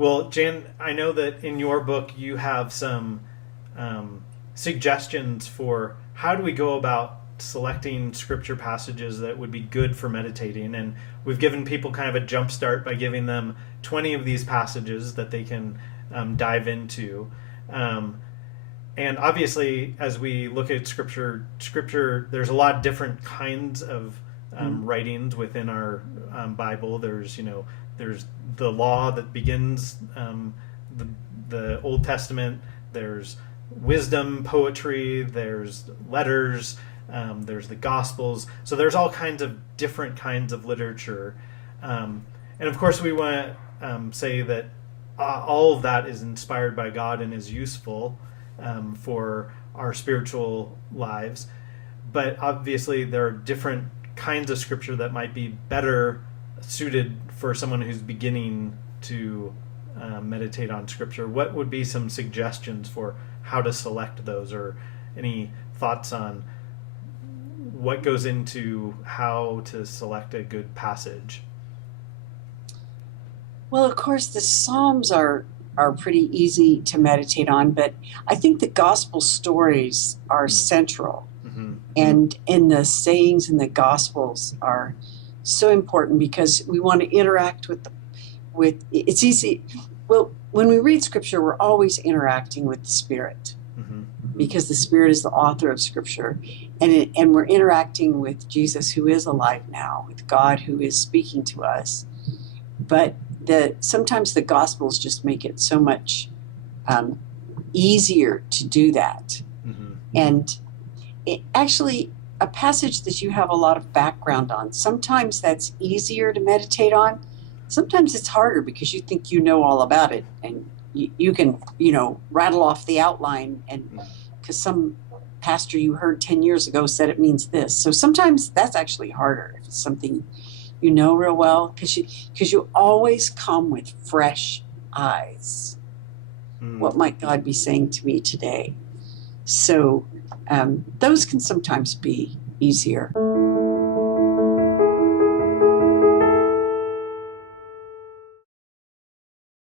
Well, Jan, I know that in your book you have some suggestions for how do we go about selecting scripture passages that would be good for meditating. And we've given people kind of a jump start by giving them 20 of these passages that they can dive into. And obviously, as we look at scripture, there's a lot of different kinds of writings within our Bible. There's the law that begins the Old Testament. There's wisdom, poetry. There's letters. There's the Gospels. So there's all kinds of different kinds of literature. And of course, we want to say that all of that is inspired by God and is useful for our spiritual lives. But obviously, there are different kinds of scripture that might be better suited for someone who's beginning to meditate on scripture. What would be some suggestions for how to select those, or any thoughts on what goes into how to select a good passage? Well, of course, the Psalms are pretty easy to meditate on, but I think the gospel stories are central. Mm-hmm. And the sayings in the Gospels are so important because we want to interact with it's easy. Well, when we read Scripture, we're always interacting with the Spirit because the Spirit is the author of Scripture, and we're interacting with Jesus, who is alive now, with God who is speaking to us. But sometimes the Gospels just make it so much easier to do that. Mm-hmm. And actually, a passage that you have a lot of background on, sometimes that's easier to meditate on. Sometimes it's harder because you think you know all about it, and you can, rattle off the outline, and because some pastor you heard 10 years ago said it means this. So sometimes that's actually harder if it's something you know real well, because you always come with fresh eyes. What might God be saying to me today? So those can sometimes be easier.